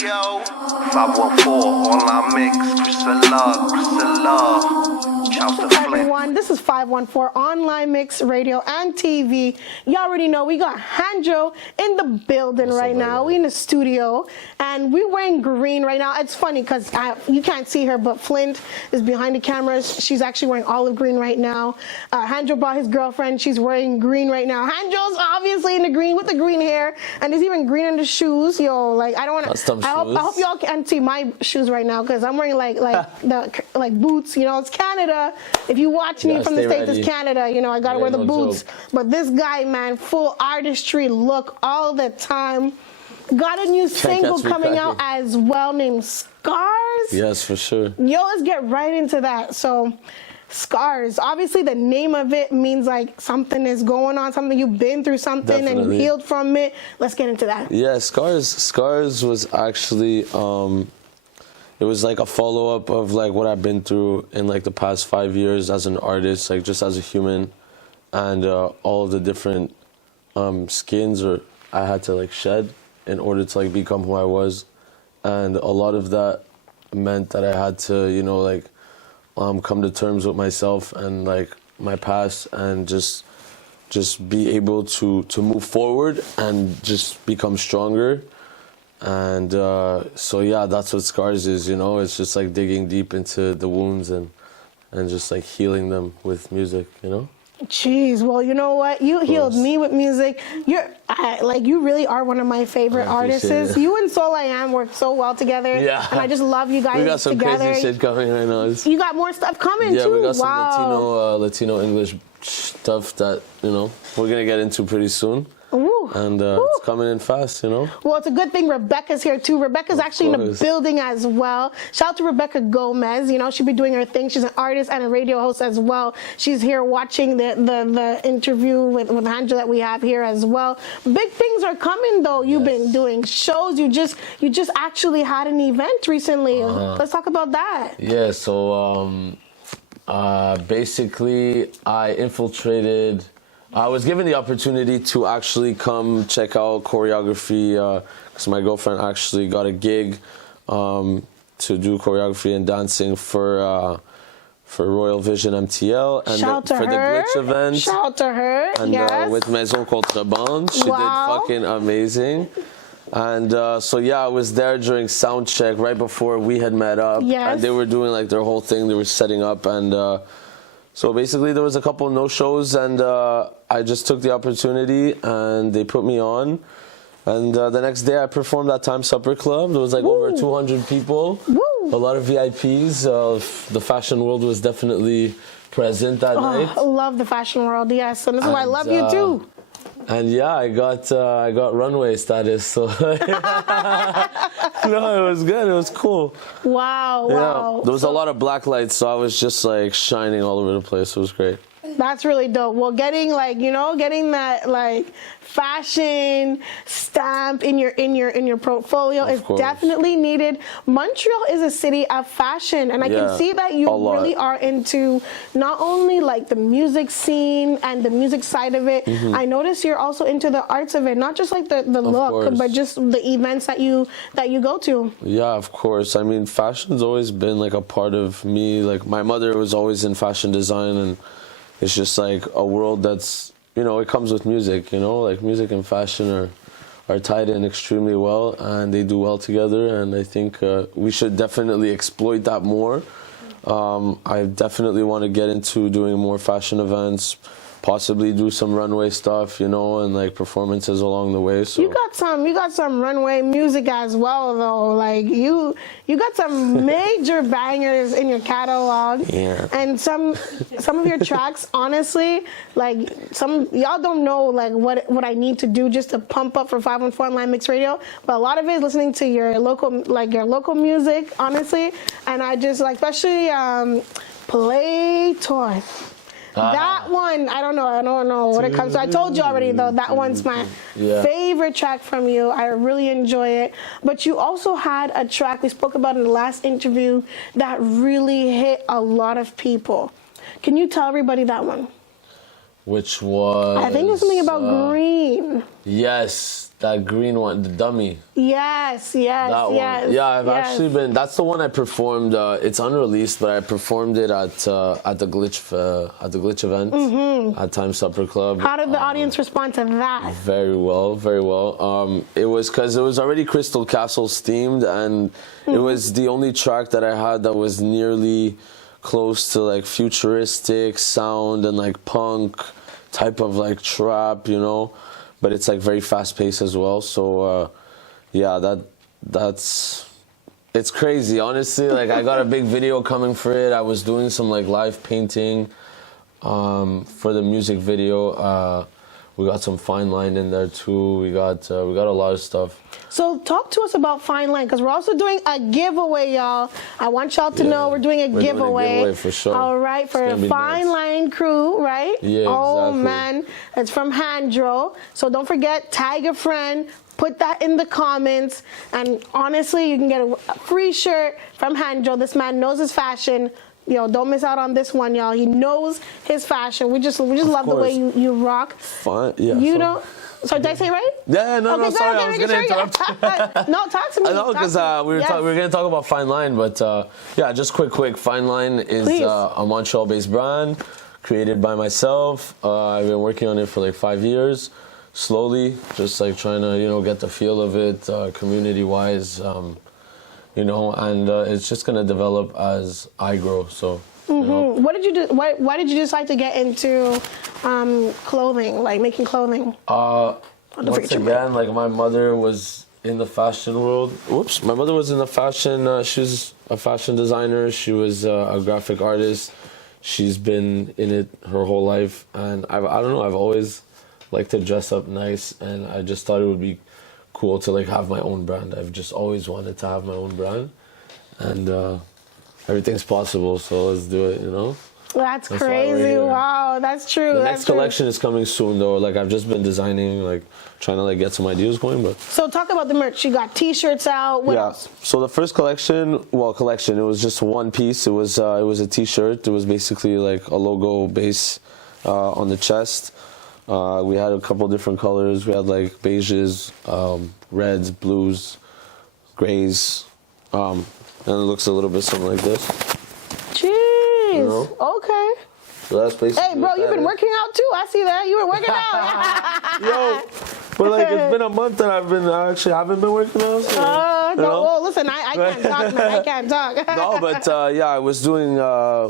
Yo, 514 Online Mix, Priscilla. Everyone, this is 514 Online Mix Radio and TV. You already know we got Handro in the building right now. We in the studio and we're wearing green right now. It's funny because you can't see her, but Flint is behind the cameras. She's actually wearing olive green right now. Handro brought his girlfriend. She's wearing green right now. Handro's obviously in the green with the green hair, and there's even green in the shoes. Yo, like I don't want to. I hope y'all can't see my shoes right now because I'm wearing like boots. You know, it's Canada. If you watch me from the States, it's Canada. You know, I gotta wear the boots. Joke. But this guy, man, full artistry look all the time. Got a new single coming out as well named Scars. Yes, for sure. Yo, let's get right into that. So, Scars. Obviously, the name of it means like something is going on, something you've been through, something and you healed from it. Let's get into that. Yeah, Scars was actually it was like a follow-up of like what I've been through in like the past 5 years as an artist, like just as a human, and all of the different skins I had to like shed in order to like become who I was, and a lot of that meant that I had to, you know, like come to terms with myself and like my past, and just be able to move forward and just become stronger. And so yeah, that's what Scars is, you know. It's just like digging deep into the wounds and just like healing them with music, you know. Jeez, well, you know what? You healed me with music. You really are one of my favorite artists. You and Soul I Am work so well together. Yeah. And I just love you guys together. We got some crazy shit coming right now. You got more stuff coming too. Yeah, we got some Latino English stuff that, you know, we're gonna get into pretty soon. Ooh. And it's coming in fast, you know? Well, it's a good thing Rebecca's here, too. Rebecca's actually in the building as well. Shout out to Rebecca Gomez. You know, she'll be doing her thing. She's an artist and a radio host as well. She's here watching the interview with Hanjo that we have here as well. Big things are coming, though. You've been doing shows. You just actually had an event recently. Let's talk about that. Yeah, so basically I infiltrated... I was given the opportunity to actually come check out choreography because my girlfriend actually got a gig to do choreography and dancing for Royal Vision MTL and for the Glitch event. Shout out to her. And with Maison Contrebande, she did fucking amazing. And so yeah, I was there during sound check right before we had met up. And they were doing like their whole thing. They were setting up and. So basically there was a couple of no-shows and I just took the opportunity and they put me on. And the next day I performed at Time Supper Club. There was like over 200 people, a lot of VIPs. The fashion world was definitely present that night. I love the fashion world, yes. And this is why I love you too. And yeah, I got runway status, so no, it was good. It was cool. Wow. There was a lot of black lights, so I was just like shining all over the place. It was great. That's really dope. Well, getting that like fashion stamp in your portfolio is definitely needed. Montreal is a city of fashion, and I can see that you really are into not only like the music scene and the music side of it. I notice you're also into the arts of it, not just like the look, but just the events that you go to. Yeah, of course. I mean, fashion's always been like a part of me. Like my mother was always in fashion design, and it's just like a world that's, you know, it comes with music, you know, like music and fashion are tied in extremely well and they do well together, and I think we should definitely exploit that more. I definitely want to get into doing more fashion events, possibly do some runway stuff, you know, and like performances along the way. So you got some runway music as well, though. Like you got some major bangers in your catalog. Yeah. And some of your tracks, honestly, like y'all don't know like what I need to do just to pump up for 514 Online Mix Radio. But a lot of it is listening to your local music, honestly. And I just like, especially Play Toy. That one, I don't know what it comes to. I told you already, though, that one's my favorite track from you. I really enjoy it. But you also had a track we spoke about in the last interview that really hit a lot of people. Can you tell everybody that one? Which was... I think it was something about green. Yes. that green one, the dummy. Yes, That one. Yeah, I've actually been. That's the one I performed. It's unreleased, but I performed it at the Glitch event at Times Supper Club. How did the audience respond to that? Very well, very well. It was because it was already Crystal Castles themed, and it was the only track that I had that was nearly close to like futuristic sound and like punk type of like trap, you know. But it's like very fast paced as well. So yeah, it's crazy, honestly. Like I got a big video coming for it. I was doing some like live painting for the music video. We got some Fine Line in there too. We got a lot of stuff. So talk to us about Fine Line, because we're also doing a giveaway, y'all. I want y'all to know we're doing a giveaway. Doing a giveaway for sure. All right, for the Fine Line crew, right? Yeah, oh exactly. Man, it's from Handro. So don't forget, tag a friend. Put that in the comments, and honestly, you can get a free shirt from Hanjo. This man knows his fashion. Yo, don't miss out on this one, y'all. He knows his fashion. We just love the way you rock. Fine, yeah. You know. So did I say it right? Yeah, no, okay, sorry, I was gonna interrupt. No, talk to me. I know, because we were gonna talk about Fine Line, but yeah, just quick. Fine Line is a Montreal-based brand created by myself. I've been working on it for like 5 years. Slowly, just like trying to, get the feel of it, community-wise, and it's just gonna develop as I grow. So. What did you do? Why did you decide to get into clothing, like making clothing? Once again, like my mother was in the fashion world. Whoops, my mother was in the fashion. She was a fashion designer. She was a graphic artist. She's been in it her whole life, and I don't know. I've always like to dress up nice, and I just thought it would be cool to like have my own brand. I've just always wanted to have my own brand, and everything's possible, so let's do it, That's crazy. Wow, that's true. The next collection is coming soon, though. Like I've just been designing, like trying to like get some ideas going, but. So talk about the merch. You got T-shirts out. What else? So the first collection, it was just one piece. It was a T-shirt. It was basically like a logo base on the chest. We had a couple different colors. We had like beiges, reds, blues, grays, and it looks a little bit something like this. Jeez. Okay. So that's basically. Hey, bro, you've been working out too. I see that. You were working out. Yo, but like it's been a month and I haven't been working out. So, no, well, listen, I can't talk, man. I can't talk. No, but yeah, I was doing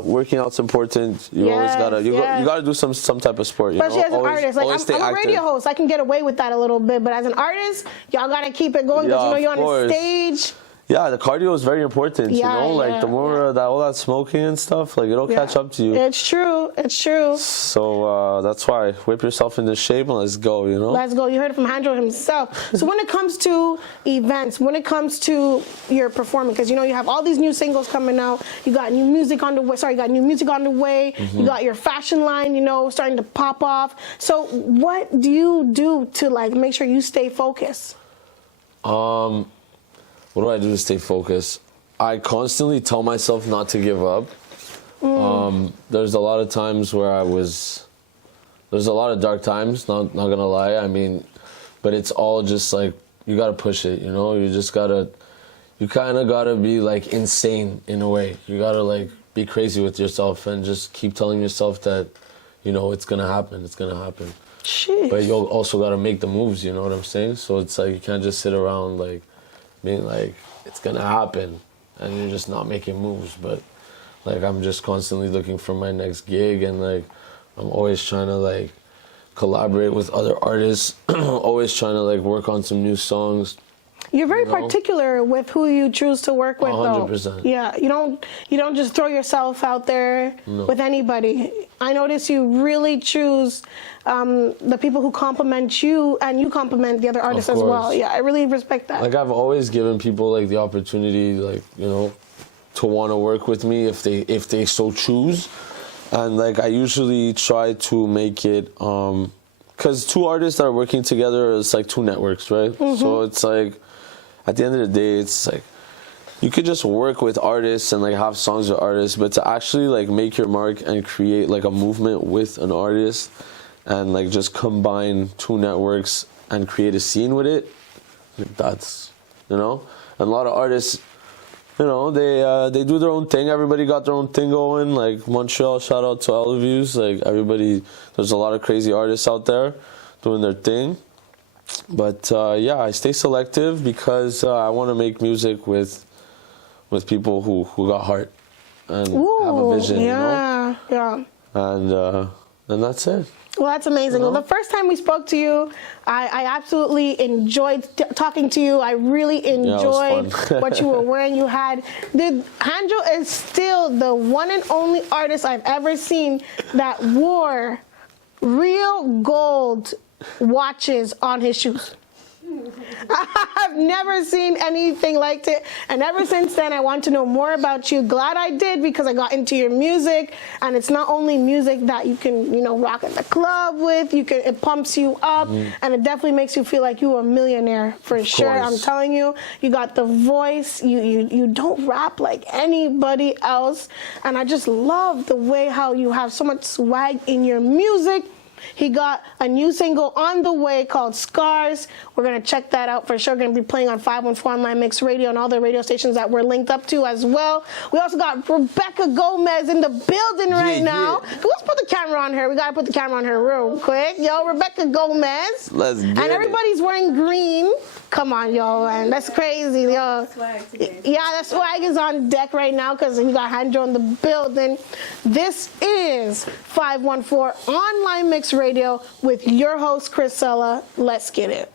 working out's important. You always gotta you gotta do some type of sport. Especially as an artist, like I'm a radio host, I can get away with that a little bit. But as an artist, y'all gotta keep it going because you're on a stage. Yeah, the cardio is very important, like the more all that smoking and stuff, like it'll catch up to you. It's true, it's true. So that's why, whip yourself into shape and let's go, Let's go, you heard it from Handro himself. So when it comes to events, when it comes to your performing, because you have all these new singles coming out, you got new music on the way, you got your fashion line, starting to pop off. So what do you do to like make sure you stay focused? What do I do to stay focused? I constantly tell myself not to give up. There's a lot of times where there's a lot of dark times, not gonna lie. I mean, but it's all just like, you gotta push it, you kind of gotta be like insane in a way. You gotta like be crazy with yourself and just keep telling yourself that, it's gonna happen, Sheesh. But you also gotta make the moves, you know what I'm saying? So it's like, you can't just sit around like, being like, it's gonna happen, and you're just not making moves. But like, I'm just constantly looking for my next gig, and like, I'm always trying to like collaborate with other artists, always trying to like work on some new songs. You're very particular with who you choose to work with, 100%. though. Yeah, you don't just throw yourself out there with anybody. I notice you really choose the people who compliment you, and you compliment the other artists as well. Yeah, I really respect that. Like I've always given people like the opportunity, like to want to work with me if they so choose, and like I usually try to make it because two artists that are working together is like two networks, right? So it's like, at the end of the day, it's like, you could just work with artists and like have songs with artists, but to actually like make your mark and create like a movement with an artist and like just combine two networks and create a scene with it, that's, you know, and a lot of artists, you know, they do their own thing. Everybody got their own thing going. Like Montreal, shout out to all of you. Like everybody, there's a lot of crazy artists out there doing their thing. But yeah, I stay selective because I want to make music with people who got heart and have a vision. Yeah, you know? Yeah. And that's it. Well, that's amazing. You know? Well, the first time we spoke to you, I absolutely enjoyed talking to you. I really enjoyed what you were wearing. You had, Hanjo is still the one and only artist I've ever seen that wore real gold watches on his shoes. I've never seen anything like it, and ever since then I want to know more about you. Glad I did, because I got into your music, and it's not only music that you can, you know, rock at the club with. It pumps you up, and it definitely makes you feel like you're a millionaire for sure. I'm telling you, you got the voice. You don't rap like anybody else, and I just love the way how you have so much swag in your music. He got a new single on the way called Scars. We're going to check that out for sure. Going to be playing on 514 Online Mix Radio and all the radio stations that we're linked up to as well. We also got Rebecca Gomez in the building right now. Let's put the camera on her. We got to put the camera on her real quick. Yo, Rebecca Gomez. Let's get And everybody's wearing green. Come on, yo, man. That's crazy, yo. Yeah, that swag is on deck right now because we got Handro in the building. This is 514 Online Mix Radio with your host, Chrisella. Let's get it.